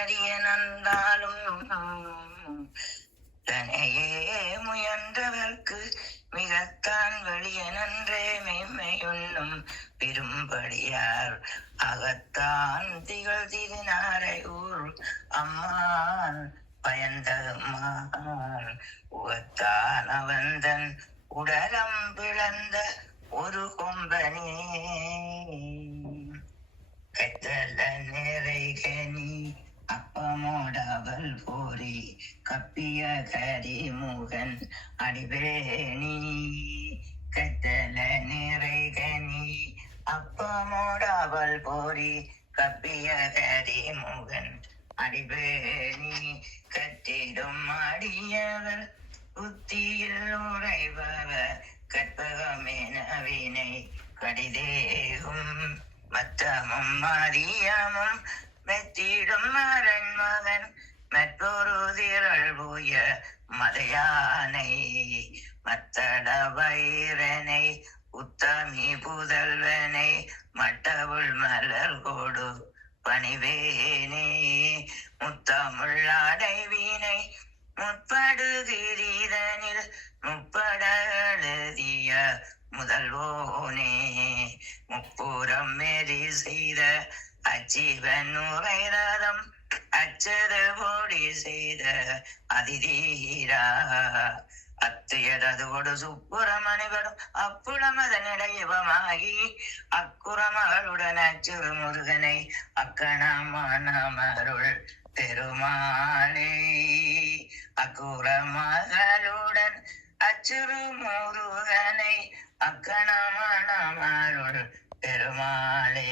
நந்தாலும் தனையே முயன்றவர்க்கு மிகத்தான் வெளிய நன்றே மெய்மையுண்ணும் பெரும்படியார் அகத்தான் திகழ் திருநாரை ஊர் அம்மான் பயந்தம்மான் உகத்தான் அவந்தன் உடலம் பிளந்த ஒரு கொம்பனே கத்தல நிறைகனி அப்பமோடவள் போரி கப்பிய கரிமுகன் அடிவேணி கத்தல நிறைகனி அப்பமோடவள் போரி கப்பிய கரிமுகன் அடிவேணி கட்டிடும் அடியவர் புத்தியில் உறைபவர் கற்பகமென வினை கடிதேகும் மத்தமும் மதியமும் மெத்திடும் மரன் மகன் மற்றொரு திரள் பூய மதையானை மத்தட வைரனை உத்தமி புதல்வனை மட்டவுள் மலர் கோடு பணிவேனே முத்தமிழ் அடைவினை முற்படுகிறீதனில் முப்பட எழுதிய முதல்வோனே முப்புறம் மேரி செய்த அச்சிவன் உரை ரதம் அச்சது ஓடி செய்த அதிதீரா அத்தையதோடு சுப்புறமணிபடும் அப்புளமதனிடையவமாகி அக்குறமகளுடன் அச்சுறு முருகனை அக்கணமருள் பெருமாளே அக்குறமகளுடன் அச்சுறு முருகனை அக்கணமருள் பெருமாளே